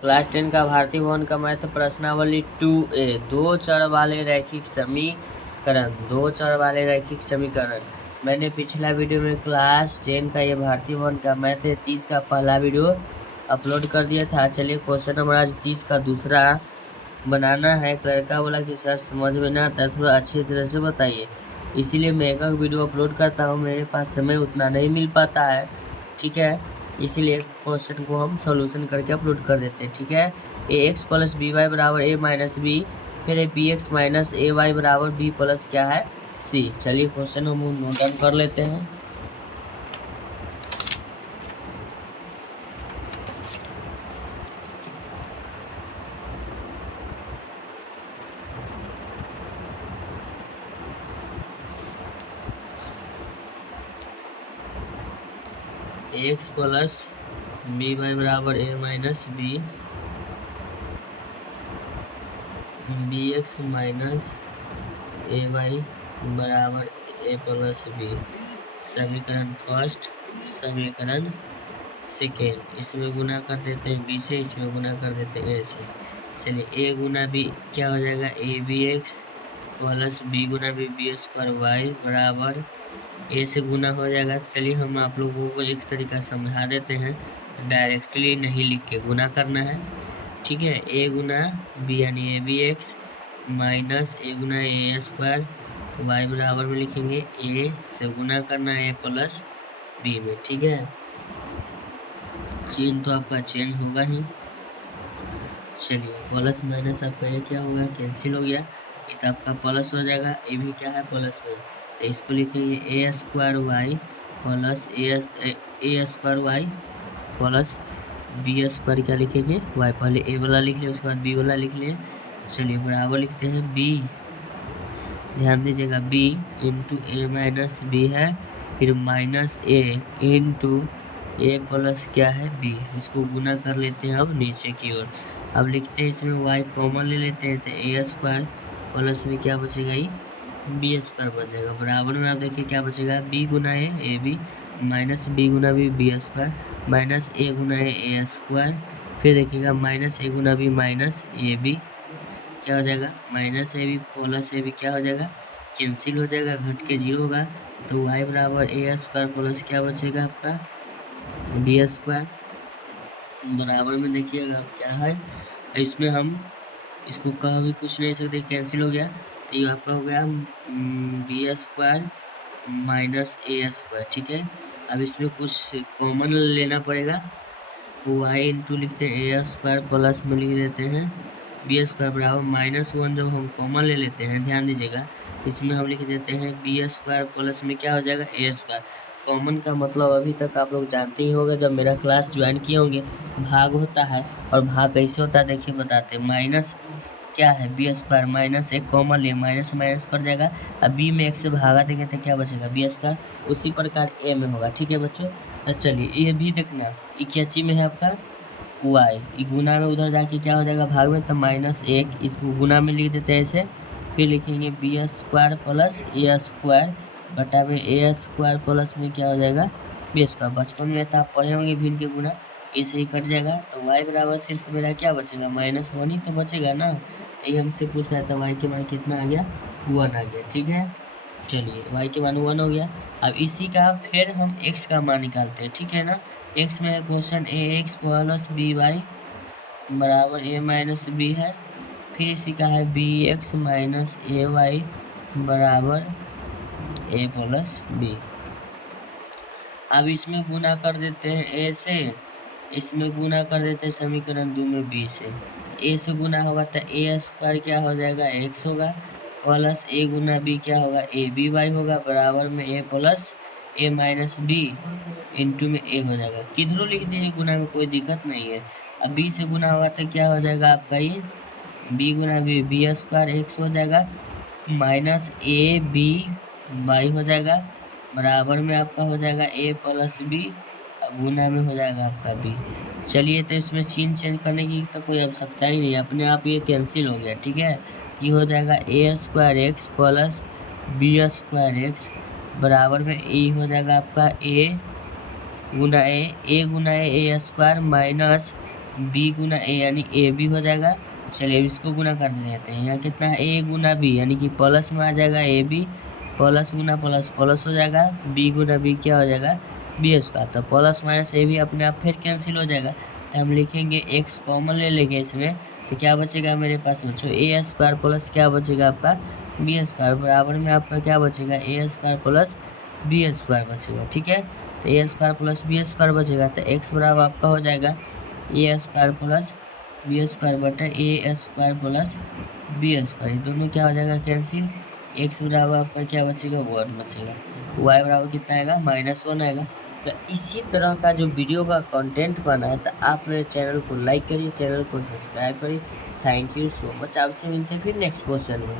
Class 10 का भारतीय भवन का मैथ प्रश्नावली 2A, दो चर वाले रैखिक समीकरण। मैंने पिछला वीडियो में क्लास 10 का ये भारतीय भवन का मैथ 30 का पहला वीडियो अपलोड कर दिया था। चलिए क्वेश्चन नंबर आज 30 का दूसरा बनाना है। एक लड़का बोला कि सर समझ में ना आता, थोड़ा अच्छी तरह से बताइए, इसीलिए मैं एक वीडियो अपलोड करता हूँ। मेरे पास समय उतना नहीं मिल पाता है, ठीक है, इसीलिए क्वेश्चन को हम सॉल्यूशन करके अपलोड कर देते हैं, ठीक है। A x plus b y बराबर ए माइनस बी, फिर a b x minus a y बराबर बी प्लस क्या है सी। चलिए क्वेश्चन हम नोट डाउन कर लेते हैं। एक्स प्लस बी वाई बराबर a minus b, b x minus a y बराबर ए प्लस बी। समीकरण फर्स्ट, समीकरण सेकेंड। इसमें गुना कर देते हैं बी से, इसमें गुना कर देते हैं ए से। चलिए ए गुना बी क्या हो जाएगा, a b x plus b गुना बी बी एस पर वाई बराबर ए से गुना हो जाएगा। चलिए हम आप लोगों को एक तरीका समझा देते हैं, डायरेक्टली नहीं लिख के गुना करना है, ठीक है। ए गुना बी यानी ए बी एक्स माइनस ए गुना ए स्क्वायर वाई बराबर में लिखेंगे ए से गुना करना है ए प्लस बी में, ठीक है। चिन्ह तो आपका चेंज होगा ही। चलिए प्लस माइनस आपका ये क्या होगा, कैंसिल हो गया, ये तो आपका प्लस हो जाएगा, ये भी क्या है प्लस में, तो इसको लिखेंगे a square y plus a square y plus b square क्या लिखेंगे वाई। पहले ए वाला लिख लें, उसके बाद बी वाला लिख लें। चलिए बराबर लिखते हैं बी, ध्यान दीजिएगा बी इंटू ए माइनस बी है, फिर माइनस ए इंटू ए प्लस क्या है बी। इसको गुना कर लेते हैं अब नीचे की ओर। अब लिखते हैं इसमें y कॉमन ले लेते हैं, तो ए स्क्वायर प्लस में क्या बचेगा, ये बी स्क्वायर बचेगा। बराबर में आप देखिए क्या बचेगा, बी गुना ए बी माइनस बी गुना बी बी स्क्वायर माइनस ए गुना ए स्क्वायर, फिर देखिएगा माइनस ए गुना बी माइनस ए बी क्या हो जाएगा, minus A B plus A B क्या हो जाएगा, कैंसिल हो जाएगा, घट के 0 होगा। तो y बराबर ए स्क्वायर प्लस क्या बचेगा आपका बी स्क्वायर। बराबर में देखिएगा क्या है, इसमें हम इसको कह भी कुछ नहीं सकते, कैंसिल हो गया, तो ये आपका हो गया बी स्क्वायर माइनस ए स्क्वायर, ठीक है। अब इसमें कुछ कॉमन लेना पड़ेगा, वाई इंटू लिखते हैं ए स्क्वायर प्लस में लिख देते हैं बी स्क्वायर बराबर -1। जब हम कॉमन ले लेते हैं, ध्यान दीजिएगा, इसमें हम लिख देते हैं बी स्क्वायर प्लस में क्या हो जाएगा ए स्क्वायर। कॉमन का मतलब अभी तक आप लोग जानते ही होंगे, जब मेरा क्लास ज्वाइन किए होंगे, भाग होता है। और भाग कैसे होता है देखिए बताते हैं, माइनस क्या है बी स्क्वायर माइनस एक कॉमन ले, माइनस माइनस कर जाएगा, अब बी में एक से भागा देंगे तो क्या बचेगा बी स्क्वायर। उसी प्रकार ए में होगा, ठीक है बच्चों। तो चलिए ये भी देखना, ये क्या चीज में है आपका वाई, गुना में उधर जाके क्या हो जाएगा भाग में, तो -1 इसको गुना में लिख देते हैं ऐसे, फिर लिखेंगे B square plus a square बटा में ए स्क्वायर प्लस में क्या हो जाएगा बी स्क्वायर। बचपन में तो आप पढ़े होंगे भिन्न के गुना, इसे ही कट जाएगा, तो y बराबर सिर्फ मेरा क्या बचेगा -1 ही तो बचेगा ना। ये हमसे पूछ रहा था y के मान कितना आ गया 1 आ गया, ठीक है। चलिए y के मान 1 हो गया। अब इसी का फिर हम x का मान निकालते हैं, ठीक है ना। x में है क्वेश्चन ए एक्स प्लस बी वाई बराबर ए माइनस बी है, फिर इसी का है B x minus a y बराबर ए प्लस बी। अब इसमें गुना कर देते हैं ए से, इसमें गुना कर देते हैं समीकरण 2 में बी से। ए से गुना होगा तो ए स्क्वायर क्या हो जाएगा एक्स होगा, प्लस ए गुना बी क्या होगा ए बी वाई होगा बराबर में ए प्लस ए माइनस बी इंटू में ए हो जाएगा। किधरों लिख दीजिए गुना में, कोई दिक्कत नहीं है। अब बी से गुना होगा तो क्या हो जाएगा आपका ये बी गुना बी बी स्क्वायर एक्स हो जाएगा माइनस ए बी वाई हो जाएगा बराबर में आपका हो जाएगा ए प्लस बी, गुना में हो जाएगा आपका बी। चलिए तो इसमें चिन्ह चेंज करने की तो कोई आवश्यकता ही नहीं, अपने आप ये कैंसिल हो गया, ठीक है। ये हो जाएगा a square x plus b square x बराबर में ए हो जाएगा आपका ए गुना ए गुना ए स्क्वायर माइनस बी गुना ए यानी ए बी हो जाएगा। चलिए इसको गुना कर देते हैं। यहाँ कितना है ए गुना बी यानी कि प्लस में आ जाएगा ए बी, प्लस गुना प्लस प्लस हो जाएगा, बी गुना बी क्या हो जाएगा बी स्क्वायर। तो प्लस माइनस ए भी अपने आप फिर कैंसिल हो जाएगा। तो हम लिखेंगे एक्स कॉमन ले लेंगे इसमें, तो क्या बचेगा मेरे पास बच्चों ए स्क्वायर प्लस क्या बचेगा आपका बी स्क्वायर, बराबर में आपका क्या बचेगा ए स्क्वायर प्लस बी स्क्वायर बचेगा। ठीक है, तो ए स्क्वायर प्लस बी स्क्वायर बचेगा। तो एक्स बराबर आपका हो जाएगा a square plus b square बटा ए स्क्वायर प्लस बी स्क्वायर, दोनों क्या हो जाएगा कैंसिल। एक्स बराबर आपका क्या बचेगा 1 बचेगा, वाई बराबर कितना आएगा -1 आएगा। तो इसी तरह का जो वीडियो का कंटेंट बना है तो आप मेरे चैनल को लाइक करिए, चैनल को सब्सक्राइब करिए। Thank you so much. आपसे मिलते हैं फिर नेक्स्ट क्वेश्चन में।